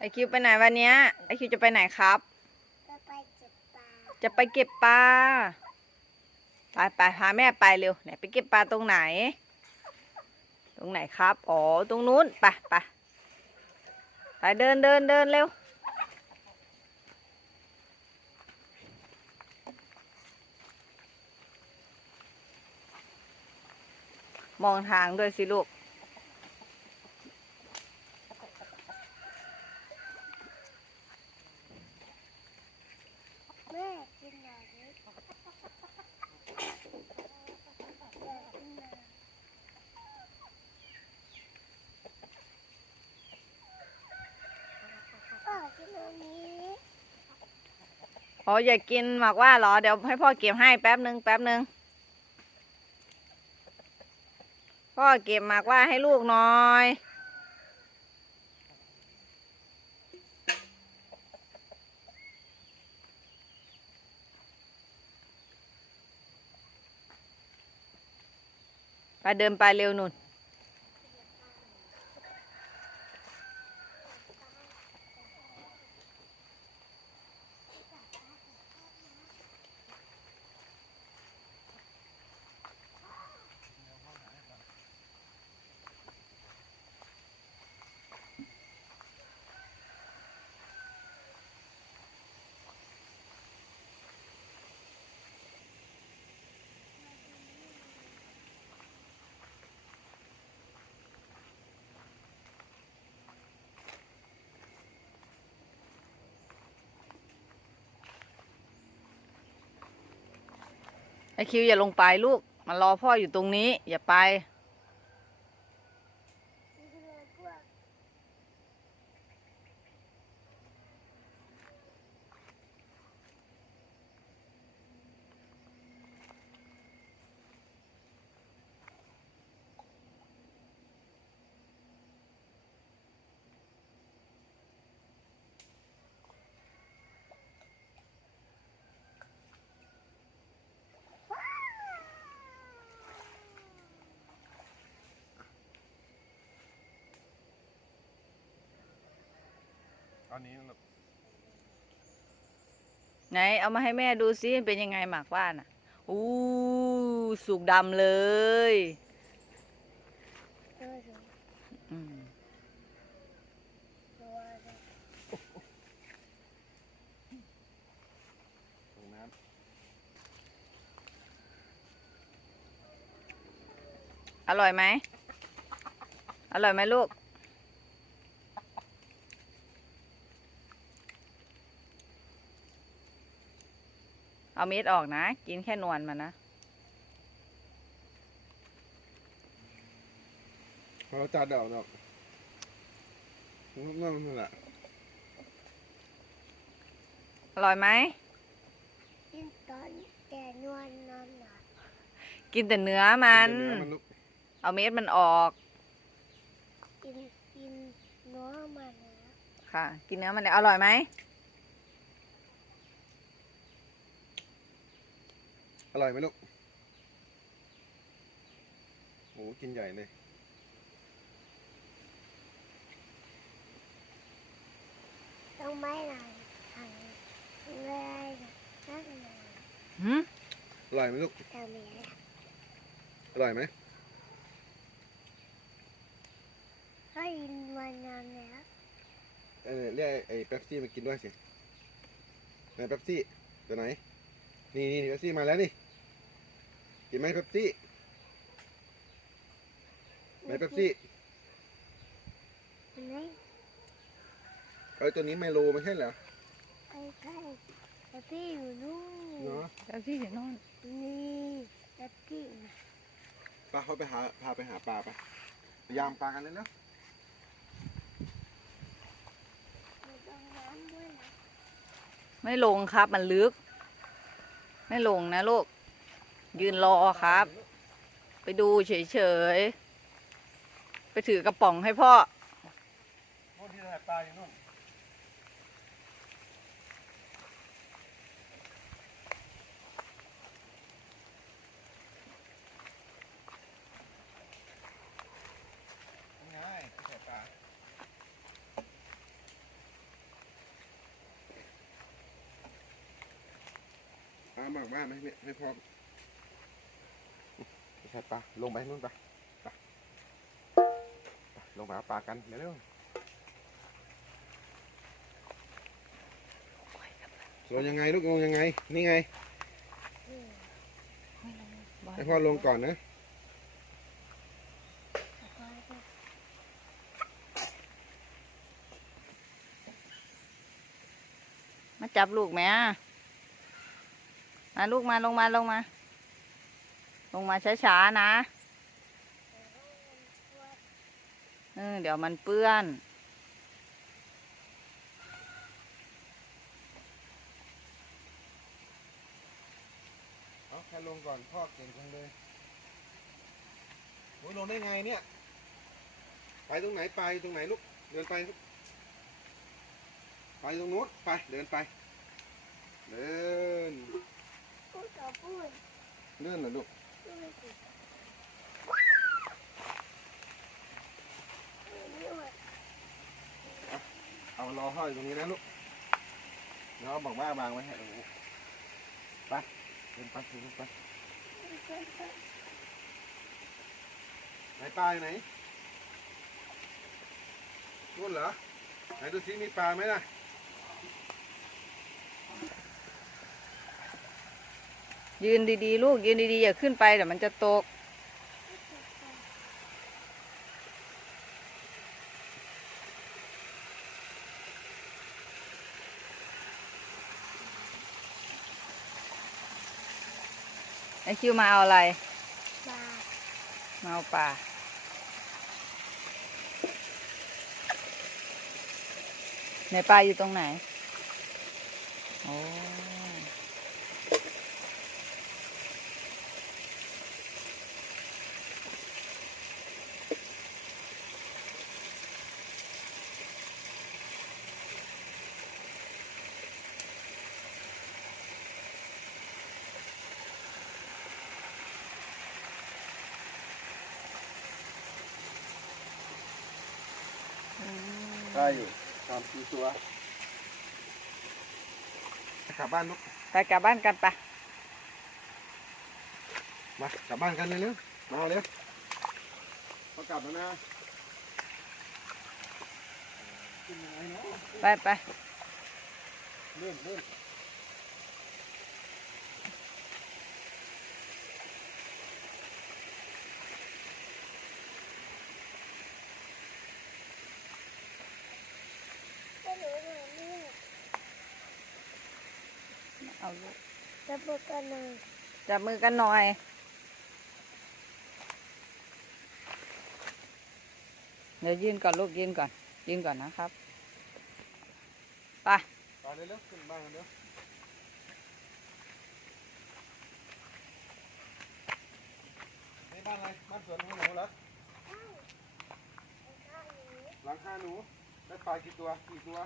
ไอคิวไปไหนวันเนี้ยไอคิวจะไปไหนครับ จะไปเก็บปลา จะไปเก็บปลา ไปไปพาแม่ไปเร็วไหนไปเก็บปลาตรงไหน ตรงไหนครับ อ๋อ ตรงนู้น ไปไปไปเดินเดินเดินเร็ว มองทางด้วยสิลูก แม่กินหน่อยดิอยากกินหน่อยพ่อกินตรงนี้ อออยากกินหมากว่าเหรอ เดี๋ยวให้พ่อเก็บให้แป๊บหนึ่งแป๊บหนึ่งพ่อเก็บหมากว่าให้ลูกหน่อย ไปเดินไปเร็วนุ่น ไอคิวอย่าลงไปลูกมารอพ่ออยู่ตรงนี้ อย่าไป อนนี้เราไหนเอามาให้แม่ดูซิเป็นยังไงหมากว่าน่ะอู้สุกดำเลยดูสิอืมตัวเลยตรงน้อร่อยไหมอร่อยไหมลูก เอาเม็ดออกนะ กินแค่นวลมันนะำพอเราจัดดอกดอกนั่นนั่นแหละอร่อยไหมกินตอนแก่นวลนอนหลับกินแต่เนื้อมันเนื้อมันลุกเอาเม็ดมันออกกินกินเนื้อมันนะ ค่ะ กินเนื้อมันเนี่ยอร่อยไหม อร่อยไหมลูกโอ้กินใหญ่เลย ต้องไม่หน่อยทางเลยนั่นเลยหืมอร่อยไหมลูกทำอย่างนี้อร่อยไหมให้กินวันนั้นแล้วเออเรียกไอ้เป๊ปซี่มากินด้วยสิไหนเป๊ปซี่ตัวไหน นี่นี่เป๊ปซี่มาแล้วนี่กินไหมเป๊ปซี่ไหนเป๊ปซี่เห็นไหมเออตัวนี้ไมโลไม่ใช่เหรอใกล้ใกล้แต่พี่อยู่นู่นเนาะแล้วพี่อยู่โน่นนี่แต่พี่นะปลาเขาไปหาพาไปหาปลาไปพยายามปลากันเลยเนาะอยู่ตรงน้ำด้วยนะไม่ลงครับมันลึก ไม่ลงนะลูก ยืนรอครับ ไปดูเฉยๆ ไปถือกระป๋องให้พ่อนู่นที่ถ่ายปลาอยู่นู่นนี่ไงที่ถ่ายปลา บอกว่าไม่ไม่ไม่พอไม่ใช่ปลาลงไปนู่นไปไปไปลงไปเอาปลากันเร็วๆลงยังไงลูกลงยังไง นี่ไงให้พ่อลงก่อนนะมาจับลูกไหมอะ มาลูกมาลงมาลงมา ลงมาช้าๆนะ เออเดี๋ยวมันเปื้อนเอาแค่ลงก่อนพ่อเก่งจังเลยโอ้ยลงได้ไงเนี่ย ไปตรงไหนไปตรงไหนลูก เดินไปลูกไปตรงนู้นไปเดินไป เดิน พูดกับพูดเลื่อนเหรอลูกพูดไม่ถูกนี่หมดเอารอห้อยตรงนี้นะลูกแล้วเอาบอกว่าบางไว้ให้ตรงนี้ไปเดินไปเดินไปไหนปลาอยู่ไหนนู่นเหรอไหนดูซิมีปลาไหมล่ะ ยืนดีๆ ลูกยืนดีๆ อย่าขึ้นไปเดี๋ยวมันจะตก ไอคิวมาเอาอะไร มาเอาปลาในปลาอยู่ตรงไหน โอ้ อยู่ตามกี่ตัวกลับบ้านลูกไปกลับบ้านกันปะมากลับบ้านกันเร็วๆมาเร็วพอกลับแล้วนะขึ้นยังไงเนาะไปไปเลื่อนเลื่อน จะหนูหนูนี่ เอา ลูกจะพูดกันเลยจับมือกันหน่อยเดี๋ยวยืนก่อนลูกยืนก่อนยืนก่อนนะครับไปไปเร็วๆขึ้นบ้านกันเร็วนี่บ้านอะไรบ้านสวนของหนูเหรอหลังคาหนูได้ปลากี่ตัวกี่ตัว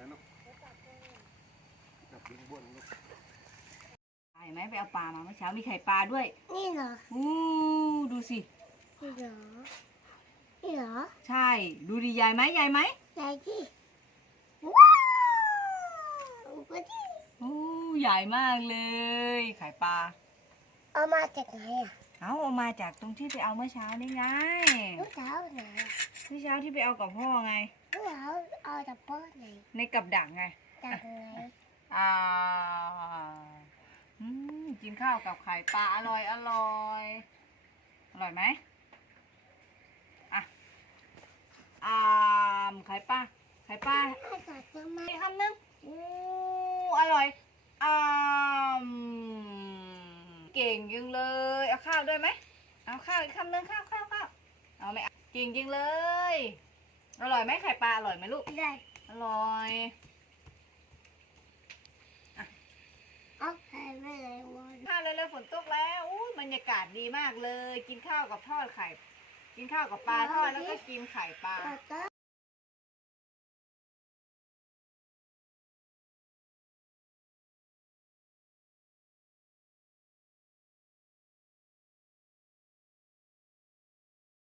ไหนลูกจับดึงบนลูกเห็นไหมไปเอาปลามาเมื่อเช้ามีไข่ปลาด้วย นี่เหรอ อู้ดูสิ นี่เหรอ นี่เหรอ ใช่ ดูดีใหญ่ไหมใหญ่ไหมไหนที่ ว้าวก็ที่อู้ใหญ่มากเลย ไข่ปลา เอามาจากไหนอะ เอาเอามาจากตรงที่ไปเอาเมื่อเช้านี่ไงลูกสาวไหนอะเมื่อเช้าที่ไปเอากับพ่อไงลูกสาวเอา จากพ่อไหนในกับดักไงจากไหนอ่าอืมกินข้าวกับไข่ปลาอร่อยอร่อย อร่อยไหมอะอ่ามไข่ปลาไข่ปลามาจากทำไมอีกคำหนึงอู้อร่อยอ่ามเก่งยังเลยเอาข้าวด้วยไหมเอาข้าวอีกคำหนึงข้าวข้าวข้าวเอาไหมอะเก่งจริงเลย อร่อยไหมไข่ปลาอร่อยไหมลูก ได้ อร่อยเอาใครไม่เลยวันข้าวเลยเลยฝนตกแล้วอุ้ยบรรยากาศดีมากเลย กินข้าวกับทอดไข่ กินข้าวกับปลาทอดแล้วก็กินไข่ปลาก็ต้อง